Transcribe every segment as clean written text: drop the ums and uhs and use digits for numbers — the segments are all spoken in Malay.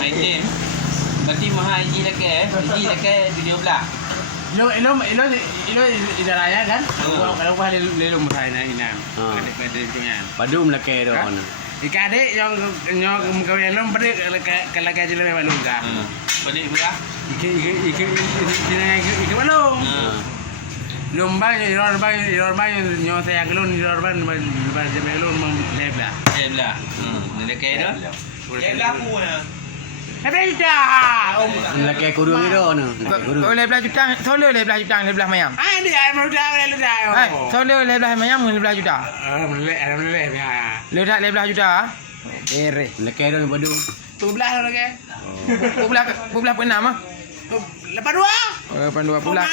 Item. Berarti mahal haji lagi dia belah. Ilo idaraya kan? Kalau kau lelu merana inam. Pada jangan. Padu melake do ono. Ikade yang kau yang lom pada kalau kaji lelu balung ka. Pada belah. Ike balung. Lomba nyo saya kelon lomba jamelon lebla. Belah. Lelaki dah. Habis dah. Melake kudu ni do ono. Oleh belah jutang, solo oleh belah jutang, oleh belah mayam. Ah dia mau dah lelu dah. Solo oleh belah mayam, oleh belah juta. Melek ya. Oleh belah juta. Kere. Melake do padu. Tu belah lagi. Pulah penam ah. Lepas dua. Lepas dua pulah.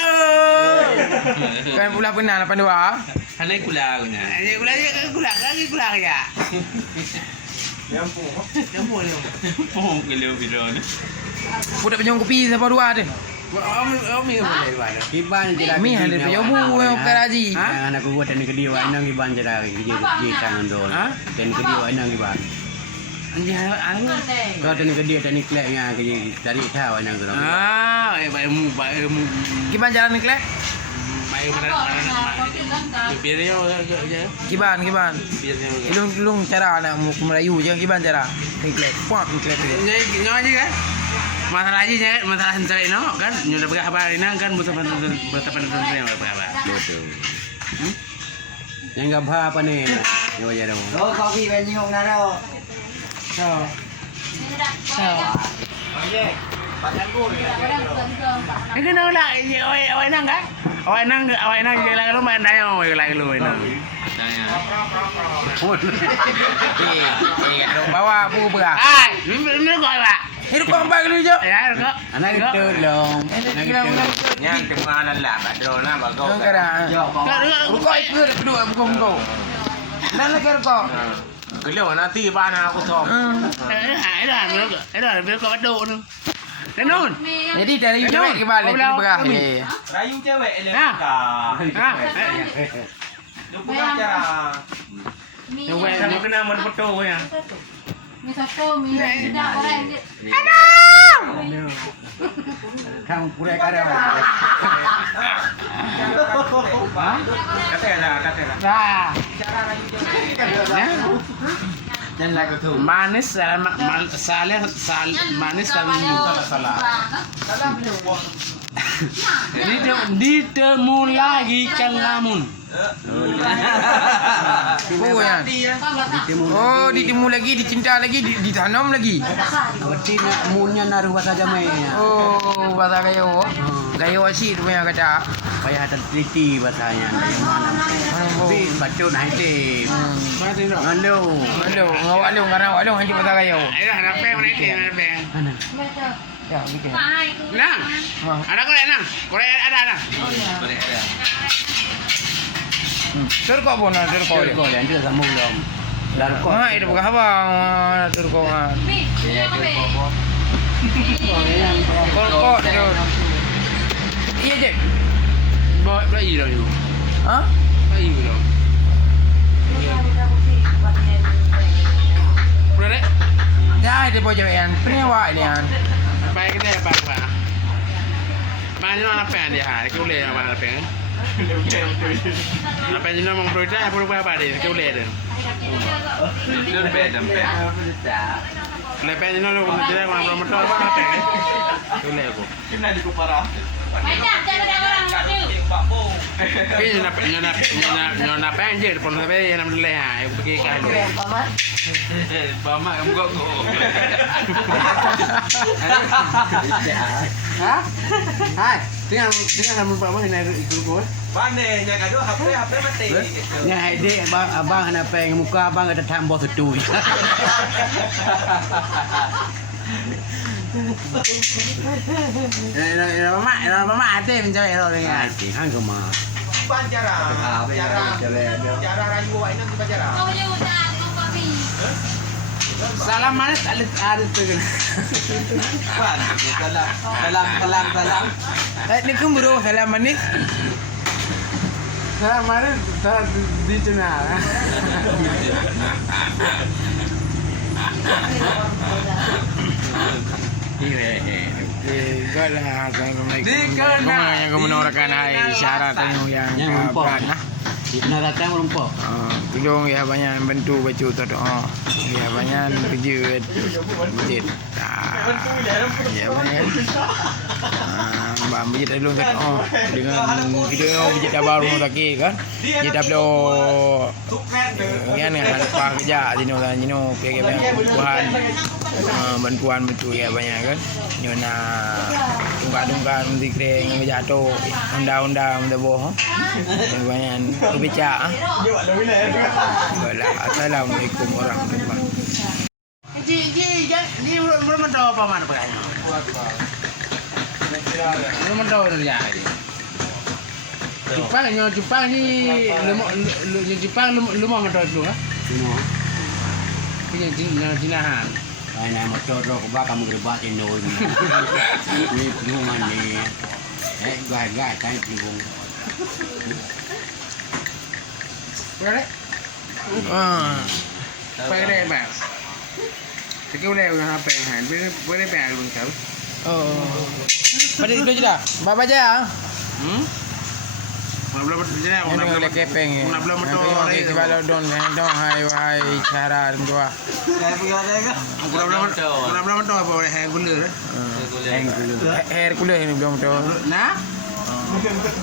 Kan pulah penam lepas dua. Hanai kula guna. Ini gula ya. Lempu ni. Oh, gelo video ni. Pudak penyong kopi lepas dua tu. Om ni boleh buat. Kiban je dah. Mi ada penyong bu karaji. Anak aku buat tani kedi wa nang kiban je dah. Di tangan do. Tani kedi wa nang kiban. Anjing ang. Kau tani kedi tani klek nya ke dari tahu nang tu. Baik ilmu. Kiban jalan ni klek. Baik mana. Biar dia je. Kiban. Biar dia. Ilung cara nak Melayu je kiban cara. Ni klek. Puak ni klek tu. Nyo aja kan. Masalah aja kan, masalah cari no kan. Nyo dah berapa hari nang kan bertapan yang berapa. Betul. Yang enggak apa ni. Yo ya dah. Rồi có gì về nhiều nào đâu. So. Ini kena lah, awak nang kan? Awak nang jalan lu main daya awak lagi lu ini. Bawa aku berah. Ini kau lah. Hidup kau bagi lu je. Ya, kau. Anak itu long. Yang tengah lah, badro na bago. Kau kena. Kau ikut kedua bukan kau. Dan lagi kau. Gelo nanti bana aku tom. Ada kau badu tu. Tenun. Jadi dari cewek ke balik kita berah. Rayu cewek le. Lu bukan cara. Yang kena mana foto ya. Mi soto, mi tidak orang. Kamu pura kada. Katela. Dah. Dan lagu tu. Manis manis dan salah. Ditemu lagi kalamun. Oh ya. Oh, ditimu lagi, dicinta lagi, ditanam lagi. Berarti nak munnya naruh bahasa jamai. Oh, bahasa gayo. Gayo asyik tu punya kata. Payah teliti bahasanya dari mana. Tapi baca naik tim. Halo. Halo, ngawak lu, karena awak lu hanya bahasa gayo. Ada apa mereka? Mana? Ya, gitu. Nang, ada korek nang. Korek ada. Boleh ada. Turko pun ada turko. Kau yang dia sama belum. Lalu kau. Ha, itu bukan apa, turko kan. Turko itu. Iya je. Bawa bayi dah you. Ha? Bayi dah. Boleh? Ya, itu boleh yang penyewa ini kan. Baik kita apa? Mana apa yang dia hari? Kau lihat mana apa yang? Apa yang jenis orang berita apa apa dia? Kau lihat dia. Dompet. Lepas jenis orang berita orang berita apa yang? Kau lihat aku. Kena dikuparah. Macam jangan orang ngomong. Ini nyona penjir pun sampai yang nampak leha. Aku pergi kali. Bamak kamu kok. Hah? Hai, tinggal kamu apa ini ikut gua? Mana yang gaduh HP mati. Nya ide abang nak peng muka abang ada tambah setu. Mama ada mencari orang ni. Hang kema. Pan cara rayu awak ini kita cara. Kau je udah kopi. Salam manis ada tu kan. Salam. Ni kan bro, salam manis. Salam manis dah di sana. Lah, yang menorkan hai syarat yang kapan nah. Naratan melumpuk. Tolong ya banyak bantu baca tu. Ya banyak kerja masjid. Ya banyak. Mbak masjid dulu kan. Dengan kita masjid dah baru lagi kan. Dia dah belum kan lupa kerja sini kan sini bantuan bantuan betul ya banyak kan. Nyona tunggal-tunggal mesti kering jatuh undang-undang dah boh. Banyak berbicara. Assalamualaikum warahmatullahi wabarakatuh. Ni belum tahu apa mana pakainya. Belum tahu dari aja. Jepang ni lu mau tahu dulu ah? Punya jinahan. Nah, motor ke belakang gerbat ini. Ni penungan ni. Gai kai bingung. Boleh? Boleh bang. Tapi boleh dengan apa yang boleh bang lu tahu? Pada itu je dah. Bapa je ah. Belum berjalan. Yang boleh kepeng. Belum betul. Kita kalau don hai cara dua. Belum betul apa boleh hair gula. Hair gula ini belum betul. Nah.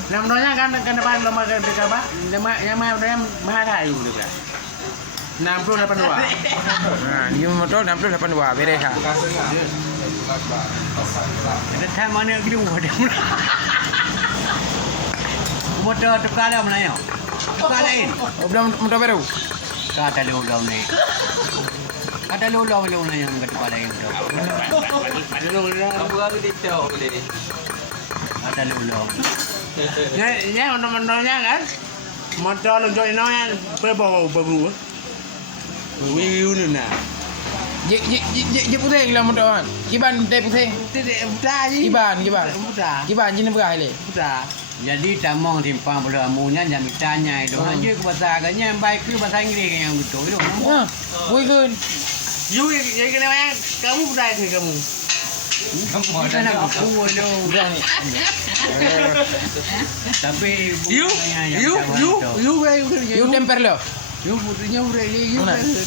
Yang namanya kan depan lembaga dekat apa? Yang mahal kayu juga. 68 dua. Nah, dia motor 68 beres ah. Ada time mana kita buat dia. Motor tukar dah mana yo? Tukar lain. Belum motor baru. Kata lu ni. Kata lu yang tukar lain. Ada lu dah. Kamu kami dicau boleh ni. Kata lu. Nya motor-motornya kan. Motor lu join yang berbau baru. Wiu ni nak. Je putih lah motor kan. Kiban teh putih. Tidak buta je. Kiban. Buta. Kiban jenis berah le. Buta. Jadi tamong timpang pada amunya yang mitanya itu aja ke bahasa agaknya yang baik ke bahasa Inggeris yang betul itu. Ha, boleh kan? You yang kena yang kamu buta ke kamu. Kita nak aku itu. Berani. Tapi You temper lo. You putrinya udah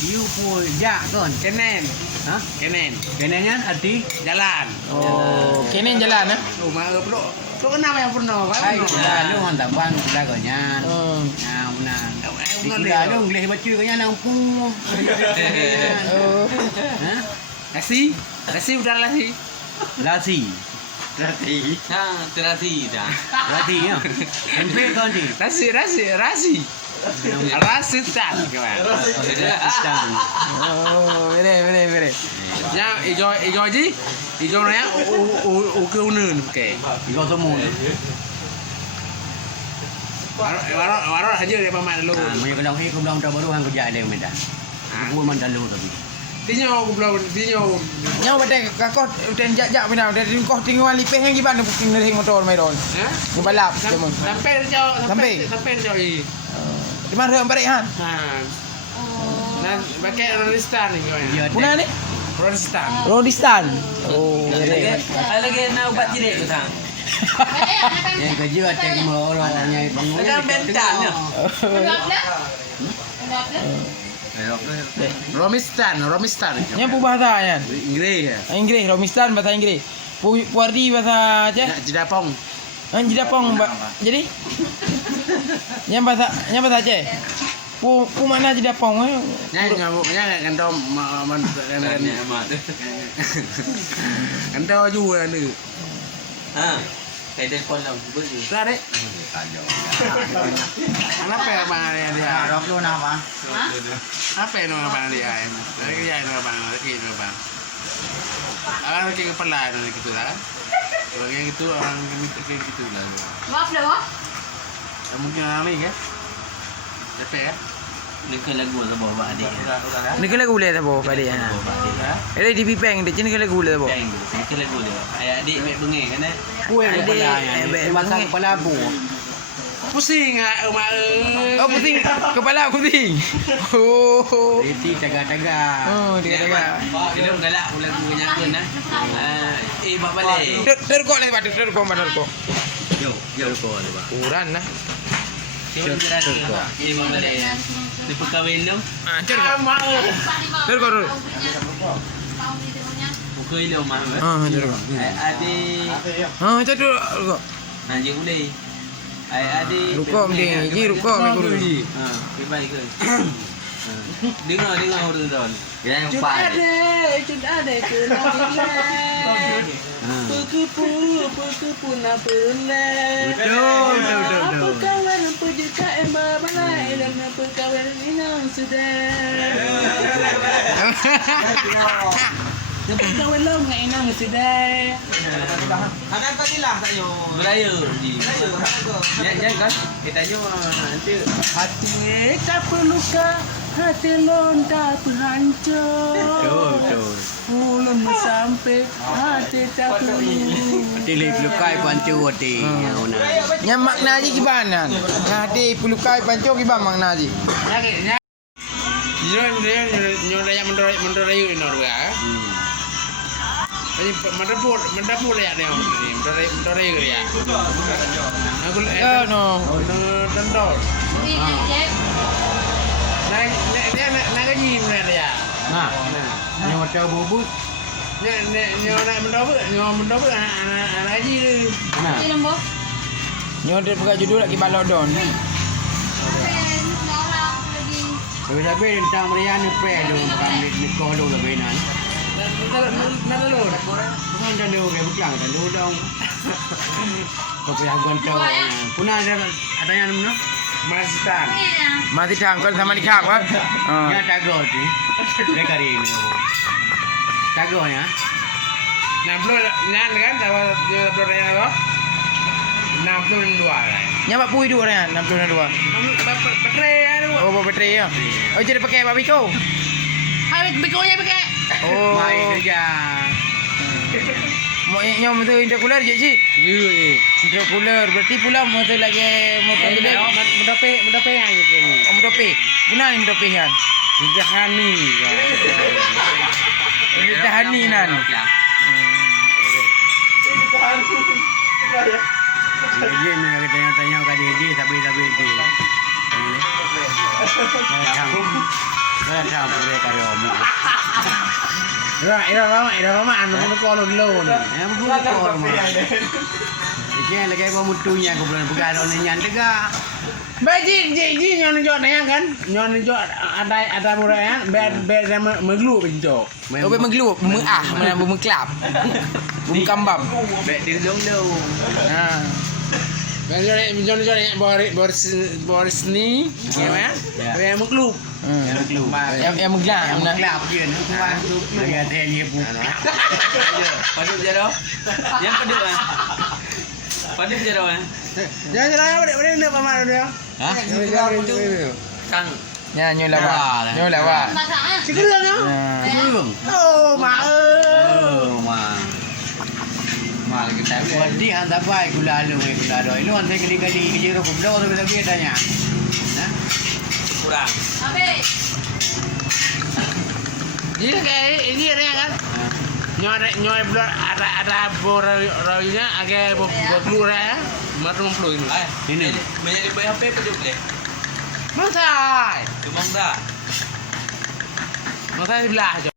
you pun jak kan kenen. Hah? Kenennya arti Jalan. Oh, kenen jalan ah. Rumah perlu. Tu kenapa yang pernah? Hai, lalu hantar bang sudah konyan. Nah, benar. Kita lalu English baca konyan lampung. Oh. Hah? Nasi udah lasi. Lasi. Ha, terasi dah. Lasi ya. Tempe kau ni. Rasi. Rasi tan kawan. Oh, bere. Yang ijo ji. Ijo naya ke unun ke. Kau semua. Waro aja dia paman lu. Mereka bilang hei, kau bilang tak baru hang kerja ada medan. Aku mandan lu tapi. Dinyo aku bilang dinyo. Nyau badai kakot uten jak pinau dari kau tinggal lipeh yang giban booking dari motor mai don. Ni balap jamun. Sampai jauh i. Di mana balik han? Nah, pakai Rodistan ni kawan. Puna ni? Rodistan. Oh, bere. Ada lagi nak ubat jirik ke sang? Yang kerja cek orang-orangnya bangun. Macam bentan ya. Romistan. Yang pu bahasa yan. Inggeris ya. Inggeris, Romistan bahasa Inggeris. Puardi bahasa aja. Jedapong. Jedapong. Jadi yang bahasa Aceh. Pu mana Jedapong? Nya kantau kantau juga ni. Ha. Saya telefon lah. Sudah dek. Kenapa ya bang dia? Rok lu nama? Apa yang nama bang dia? Lagi kerja nama bang, lagi nama bang. Orang lagi kepala ni gitu lah. Kalau yang itu orang kayak gitu lah. Maaf dah. Mungkin orang ni kan? Siapa ya? Dekat lagu lah bawa adik. Ni kena gula tak bawa pada ya. Ada di Pipeng, di sini kena gula tak bawa. Dekat lagu dia. Ayah adik baik bengeng kan eh? Kue Ada kepala yang masak kepala abu. Pusing mak. Oh pusing, kepala pusing. Oh. Reti tagak-tagak. Oh, dia kata. Dia galak lagu nyanyian nah. Bak balik. Terkok lah Pak, terkok mana terkok. Yo ko ada ba. Kurang lah. Dia bak balik. Di perkahwin tu. Ah, terkok. Terkok dulu. Pukul dia mah. Terkok. Adik. Terkok. Nanti boleh. Adik. Rukuk dia, ji rukuk mai guru. Baik ke? Dengar orang Don. Yang empat. Ada ke Puku nak pernah. Betul. Apa kawan apa juga emang balai dan apa kawan inang sudah. Apa kawan lo nggak inang sudah. Kadang tadi lah tayo. Beraya di. Ya kan? Kita tanya nanti Hati tak perluka, hati lontar berhancur. Betul. Belum sampai hati tak perlu. Tilih lukai pancu hati. Yang makna je gimana? Hati pelukai pancung gimana makna je? Yang mendorayu ini orang. Ini mendapur ya dia. Mendorayu dia. Aku No. tendor. Nak gaji mana ya? Nah. Nyawa tahu bubut. Nak mendapur anak gaji tu. Nah. Nyo dia buka judul lagi balodon. Sabi tentang meriah ni pre do bukan ni kau do lebih nan. Nak telur. Bukan dah do ke bukan dah do dong. Kau payah goncang. Punah ada yang mana? Mastan. Mati tangkal sama ni khak Pak. Ya tago tu. Dia kari ni. Tago ya. Nak telur nyan kan? Dia telur yang apa? 62 lah. Nya Pak Pui dua orang 62. Baterai ada. Oh, bawa bateri ya. Oh, jadi pakai Pak Biko. Hai, bikonya pakai. Oh. Mai kerja. Mau nyom tu intercooler je sih. Ya. Intercooler berarti pula motor lagi motor gede. Mendape yang itu ni. Oh, motope. Puna ni motope kan. Jahani. Tahani nan. Dia ni kita tanya kat dia tapi dia. Macam boleh kari omu. Ira mama anu pun kau lo ni. Yang bukan kau mah. Ikan lagi apa mutunya aku bukan orang nyan tegak. Baji nyon nyon nanya kan? Nyon nyon ada murayan ber sama meglu bejo. Oh, be menggeluk, mana mengelap. Kambam. Bek dia dong do. Ha. Nyon Boris ni, gimana? Ber meglu. Yang mengelap, yang Kelap dia ni. Lagi ada ni pun. Paduk je dah. Yang paduk ah. Paduk je dah. Jangan boleh nak paman dia. Ha? Kang. Ya, nyolawa. Nyolawa. Sikit lah no. Belum. Oh, mak. Oh, mak. Mak kita buat di hantar baik gula lu Ini hantar kali-kali kerja aku berdoa tu kita biar tanya. Nah. Kurang. Ini kayak ini ada kan? Nyoy blur ada bornya agak berblur ya. Matung blur ini. Ini. Banyak di HP paduk leh. Masai. Cuma dah. Masai sebelah aja.